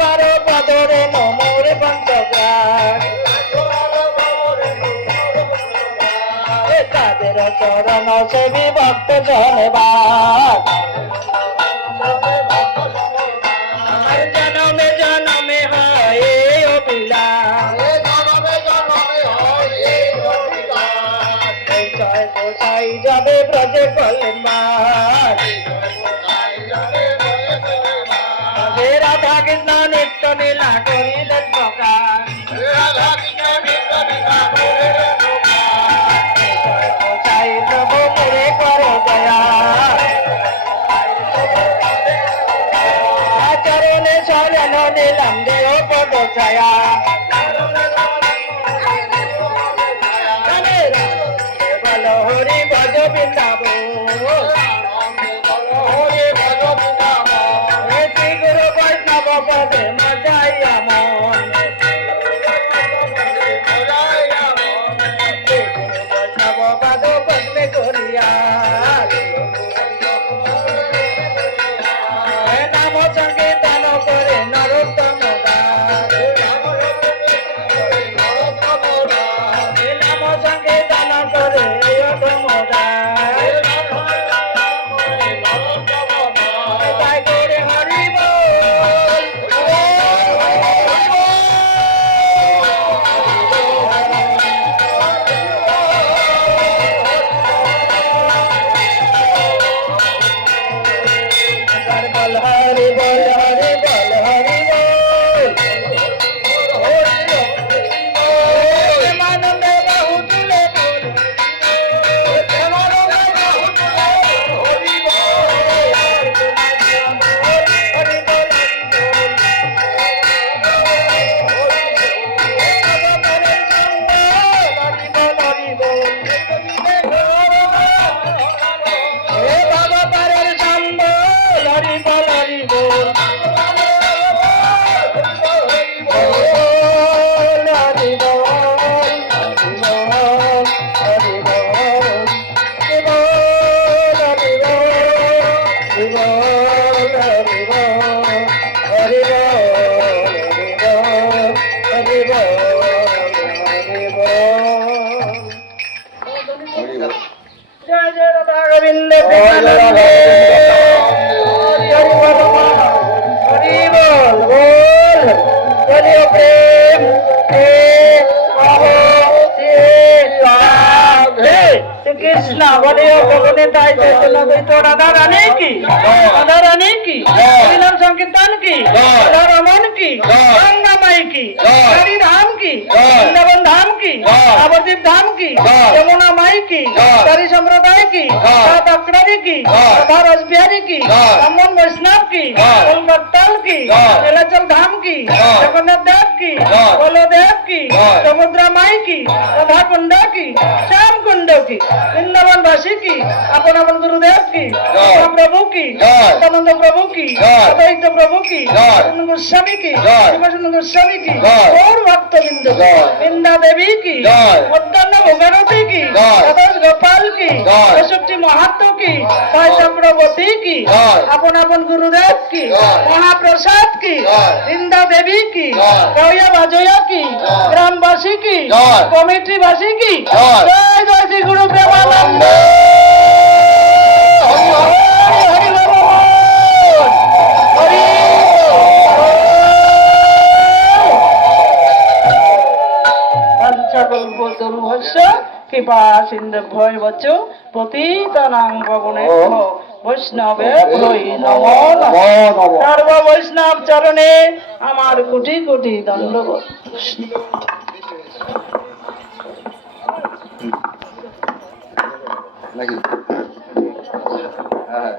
বারো পদরে নমোর পঞ্চগ্রাম তাদের চরণ সেবী ভক্ত জনবার আমার জনমে জনমে হয় অভিলাষ জয় গোসাই যাবে ব্রজে কলমার রাধা কৃষ্ণ নিত্য লীলা করিলেন প্রকাশ জয় গোসাই প্রভু পুরে করো দয়া চরণে শরণ নিলাম দেহ পদ ছায়া বল হরি ভজ বৃন্দাবন শ্রী গুরু বৈষ্ণব পদে মজাইয়া মন বৈষ্ণব পদ পদ্মে করিয়া নাম সংকীর্তন করে নরোত্তম দাস নাম সংকীর্তন করে অধম দাস তাই করে হরি বল হরি বল হরি বল হরি বল প্রেমানন্দে বাহু তুলে বল প্রেমানন্দে বাহু তুলে হরি বল হরি বল বাবা পারের সম্বল হরি বল হরি বল হরি বল হরি বল হরি বল জয় জয় রাধা গোবিন্দ প্রেমানন্দে হরি হরি বল হরি বল বল বলিও প্রেম কৃষ্ণ বলিও ভগবানের তাই চৈতন্য দ্বৈত রাধা রানী কি রাধা রানী কি হরিনাম সংকীর্তন কি রাধা রমন কি গঙ্গা মাই কি হরি ধাম কি বৃন্দাবন ধাম কি নবদ্বীপ ধাম কি যমুনা মাই কি হরি সম্প্রদায় কি তক্রারি কি রাধা রসবিহারী কি ব্রাহ্মণ বৈষ্ণব কি কলকাতাল কি নীলাচল ধাম কি জগন্নাথ দেব কি বলদেব কি সমুদ্রা মাই কি রাধা কুণ্ড কি শ্যাম কুণ্ড কি বৃন্দাবন বাসী কি আপন আপন গুরুদেব কি প্রভু কি সদানন্দ প্রভু কি অদ্বৈত প্রভু কি গোস্বামী কি শিবসুন্দর গোস্বামী কি গৌর ভক্তবৃন্দ কি বৃন্দা দেবী কি মধ্যাহ্ন ভোগারতী কি দ্বাদশ গোপাল কি ৬৬ মাহাত্ম কি ছয় চক্রবর্তী কি আপন আপন গুরুদেব কি মহাপ্রসাদ কি বৃন্দা দেবী কি রয়া বাজয়া কি গ্রামবাসী কি কমিটি বাসী কি জয় জয় শ্রী গুরু প্রেমানন্দ কৃপা সিন্ধু ভয় বচ পতিতানাং পাবনেভ্যো বৈষ্ণবেভ্যো নমো নমঃ। সর্ব বৈষ্ণব চরণে আমার কোটি কোটি দণ্ডবত। নাকি হ্যাঁ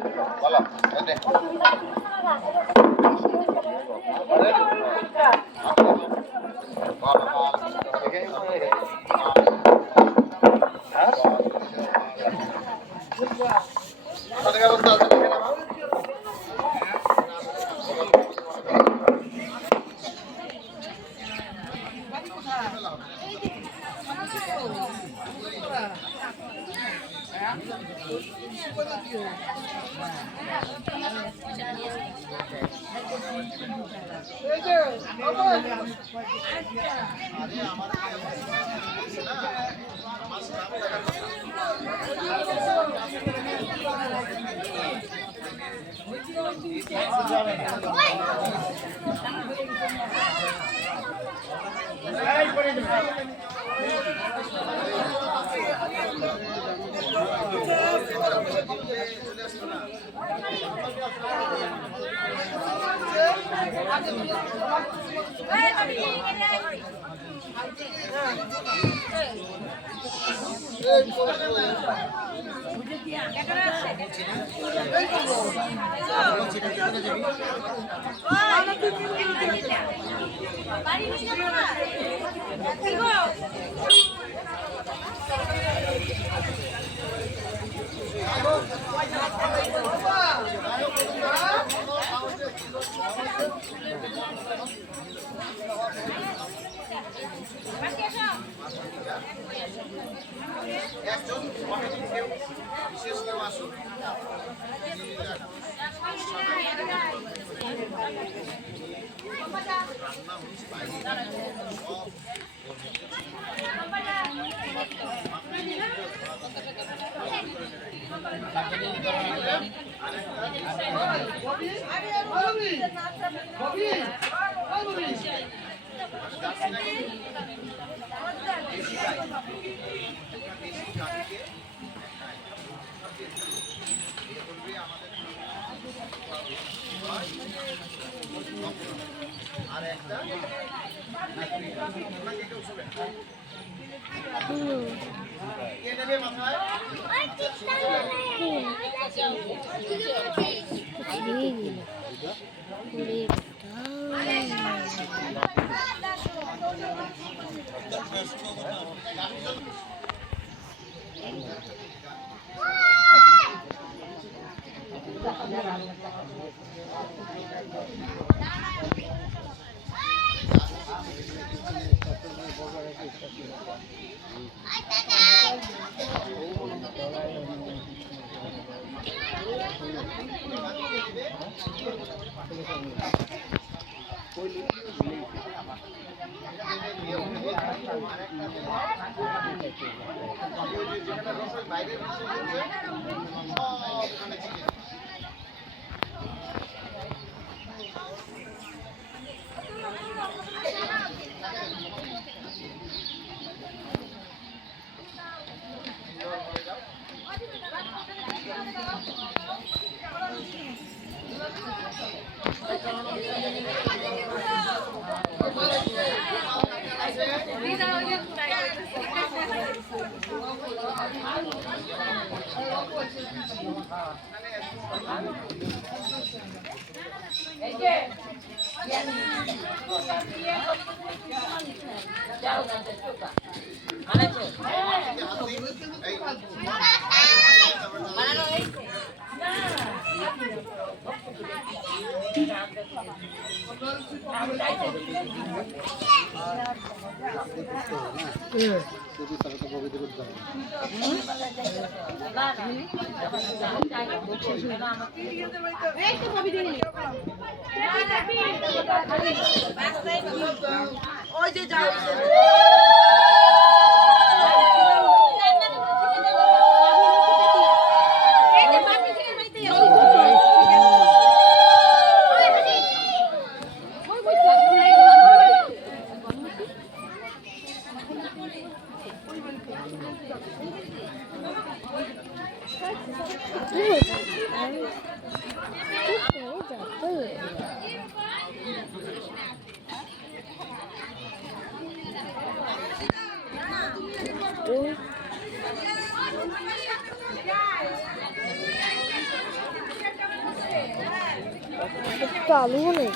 चालू नहीं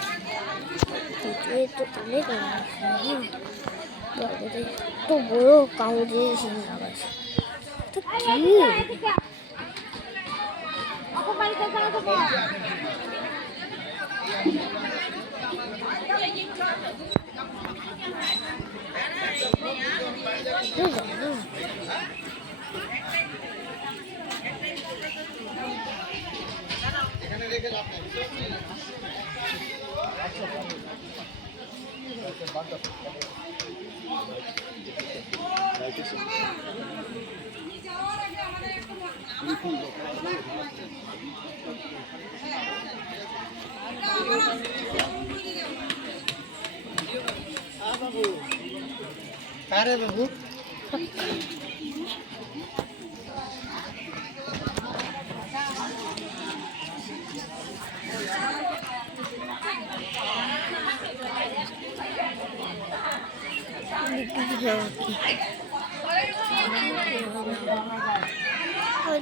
ये तो तुम्हें करना तो বড় কাউরে সিঙ্গাবাস তো কি আপু বাড়িতে যাও তো এখানে রেখে লাভ নাই আরে বাবু দেখি কি হবে না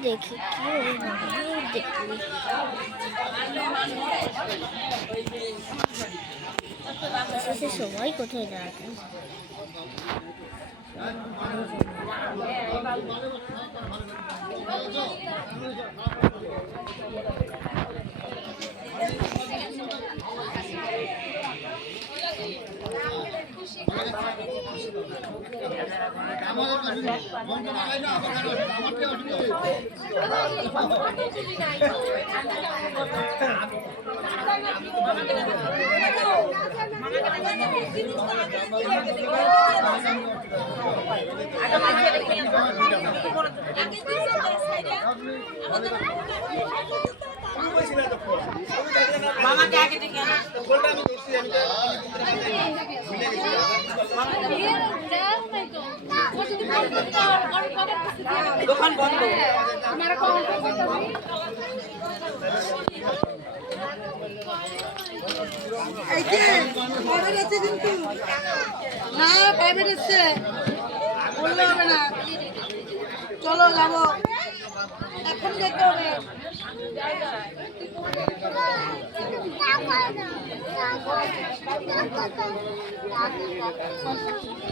দেখবি শেষে সবাই কোথায় দাঁড়াতে মামাকে আগে ডেকে আনা। দোকান বন্ধ। না প্রাইভেট এসছে বললে হবে না চলো যাবো এখন যেতে হবে